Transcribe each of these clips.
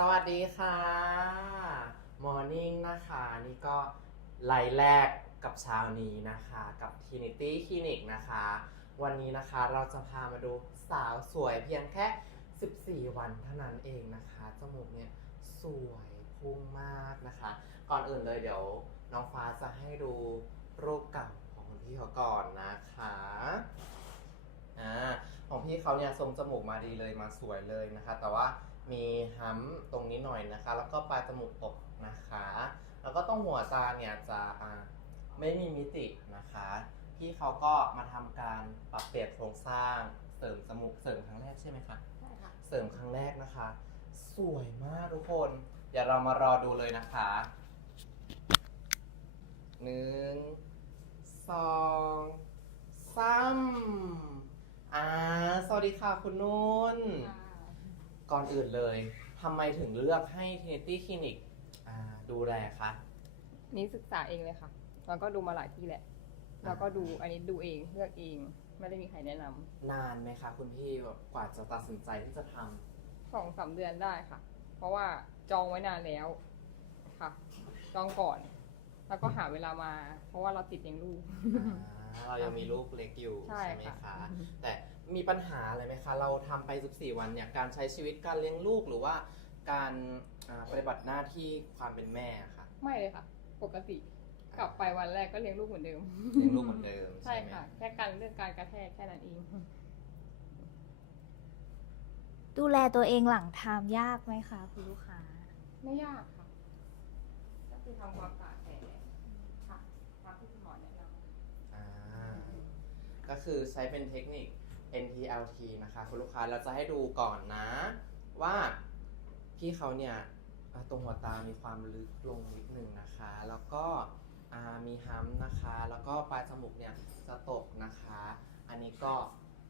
สวัสดีค่ะ มอร์นิ่งนะคะ นี่ก็ไลฟ์แรกกับเช้านี้นะคะ กับ Trinity Clinic นะคะ วันนี้นะคะเราจะพามาดูสาวสวยเพียงแค่ 14 วันเท่านั้นเองนะคะ จมูกเนี่ยสวยพุ่งมากนะคะ ก่อนอื่นเลยเดี๋ยวน้องฟ้าจะให้ดูรูปเก่าของคุณพี่เขาก่อนนะคะอ่าของพี่เขาเนี่ยทรงจมูกมาดีเลยมาสวยเลยนะคะ แต่ว่า มีฮัมป์ตรงนี้หน่อยนะคะ แล้วก็ปลายจมูกตกนะคะ แล้วก็ต้องหัวตาเนี่ยจะอ่าไม่มีมิตินะคะพี่เขาก็มาทำการปรับเปลี่ยนโครงสร้าง เสริมจมูกเสริมครั้งแรกใช่ไหมคะใช่ค่ะเสริมครั้งแรกนะคะ สวยมากทุกคนเดี๋ยวเรามารอดูเลยนะคะหนึ่งสองสามอ่าสวัสดีค่ะคุณนุ่น ก่อนอื่นเลยทำไมถึงเลือกให้ Trinity Clinic อ่าดูแลคะนี่ศึกษาเองเลยค่ะแล้วก็ดูมาหลายที่แหละ แล้วก็ดูอันนี้ดูเองเลือกเอง ไม่ได้มีใครแนะนำนานไหมคะคุณพี่แบบกว่าจะตัดสินใจที่จะทสองสามเดือนได้ค่ะ เพราะว่าจองไว้นานแล้วค่ะ จองก่อน แล้วก็หาเวลามา เพราะว่าเราติดเลี้ยงลูกำอ่าเรายังมีลูกเล็กอยู่ใช่ใช่ไหมค่ะ คะ แต่ มีปัญหาอะไรไหมคะ เราทำไป 14 วันเนี่ยการใช้ชีวิตการเลี้ยงลูกหรือว่าการอ่าปฏิบัติหน้าที่ความเป็นแม่ค่ะไม่เลยค่ะ ปกติ กลับไปวันแรกก็เลี้ยงลูกเหมือนเดิม เลี้ยงลูกเหมือนเดิมใช่ใช่ไหมค่ะ แค่การเรื่องการกระแทกแค่นั้นเอง ดูแลตัวเองหลังทำยากไหมคะคุณลูกค้า ไม่ยากค่ะ ก็คือทำความสะอาดแผลค่ะตามที่คุณหมอแนะนำ อ่าก็คือใช้เป็นเทคนิค NTLT นะคะคุณลูกค้าเราจะให้ดูก่อนนะ ว่าพี่เขาเนี่ยอ่าตรงหัวตามีความลึกลงนิดนึงนะคะ แล้วก็อ่ามีฮัมป์นะคะ แล้วก็ปลายจมูกเนี่ยจะตกนะคะ อันนี้ก็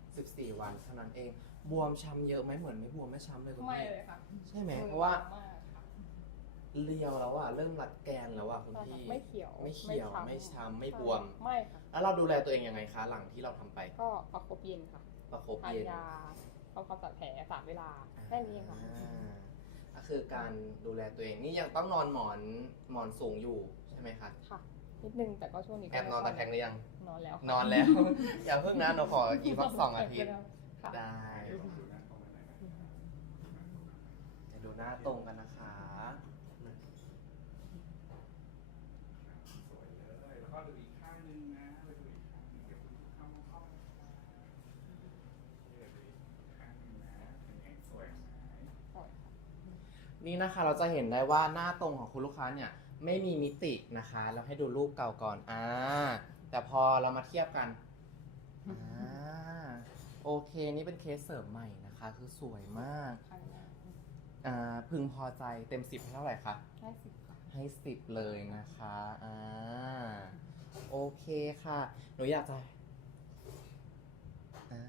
14 วันเท่านั้นเอง บวมช้ำเยอะไหมเหมือนไม่บวมไม่ช้ำเลยคุณไม่พี่เลยค่ะ ใช่ไหมมือเพราะว่าบงมกค่ะ เรียวแล้วอะเริ่มรัดแกนแล้วอะคุณใช่ค่ะพี่ไม่เขียวไม่เขียวไม่ช้ำไม่บวม ไม่ค่ะ แล้วเราดูแลตัวเองยังไงคะ หลังที่เราทำไปก็ประคบเย็นค่ะประคบทานเย็นยาทำความสะอาดแผลสามเวลาแค่นี้เองค่ะอ่าก็คือการดูแลตัวเองนี่ยังต้องนอนหมอนหมอนสูงอยู่ใช่ไหมคะค่ะนิดนึงแต่ก็ช่วงนี้ก็แอบนอนตะแคงหรือยัง นอนแล้วค่ะนอนแล้ว อย่าเพิ่งนะหนูขออีกสักสองอาทิตย์ค่ะ ได้เดี๋ยวดูหน้าตรงกันนะคะ สวยเลย แล้วก็ดูอีกข้างหนึงนะไปดูอีกข้างหนึงเดี๋ยวคุณเข้ามาเข้ามาเดี๋ยวดูอีกข้างหนึงนะเป็นไงสวยไหม ปล่อยค่ะ นี่นะคะเราจะเห็นได้ว่าหน้าตรงของคุณลูกค้าเนี่ยไม่มีมิตินะคะ เราให้ดูรูปเก่าก่อนอ่าแต่พอเรามาเทียบกันอ่าโอเคนี่เป็นเคสเสริมใหม่นะคะ คือสวยมากข้างหน้าอ่าพึงพอใจเต็มสิบให้เท่าไหร่คะได้สิบค่ะให้สิบเลยนะคะอ่าโอเคค่ะหนูอยากจะอ่า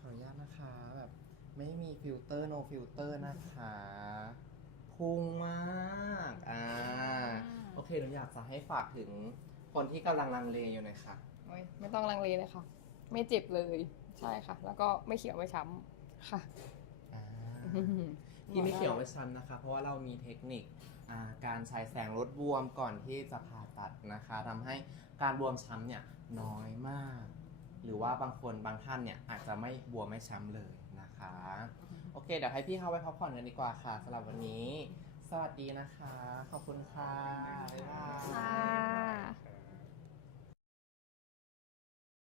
ขออนุญาตนะคะแบบไม่มีฟิลเตอร์ no ฟิลเตอร์นะคะ พุ่งมากอ่าโอเคหนูอยากจะให้ฝากถึงคนที่กำลังลังเลอยู่หน่อยค่ะโอ้ยไม่ต้องลังเลเลยค่ะ ไม่เจ็บเลยใช่ค่ะ แล้วก็ไม่เขียวไม่ช้ำค่ะ อ่าที่ไม่เขียวไม่ช้ำนะคะ เพราะว่าเรามีเทคนิคอ่าการฉายแสงลดบวมก่อนที่จะผ่าตัดนะคะทำให้การบวมช้ำเนี่ยน้อยมาก หรือว่าบางคนบางท่านเนี่ยอาจจะไม่บวมไม่ช้ำเลยนะคะ โอเค เดี๋ยวให้พี่เข้าไปพักผ่อนกันดีกว่าค่ะสำหรับวันนี้ สวัสดีนะคะ ขอบคุณค่ะบ๊ายบาย ค่ะ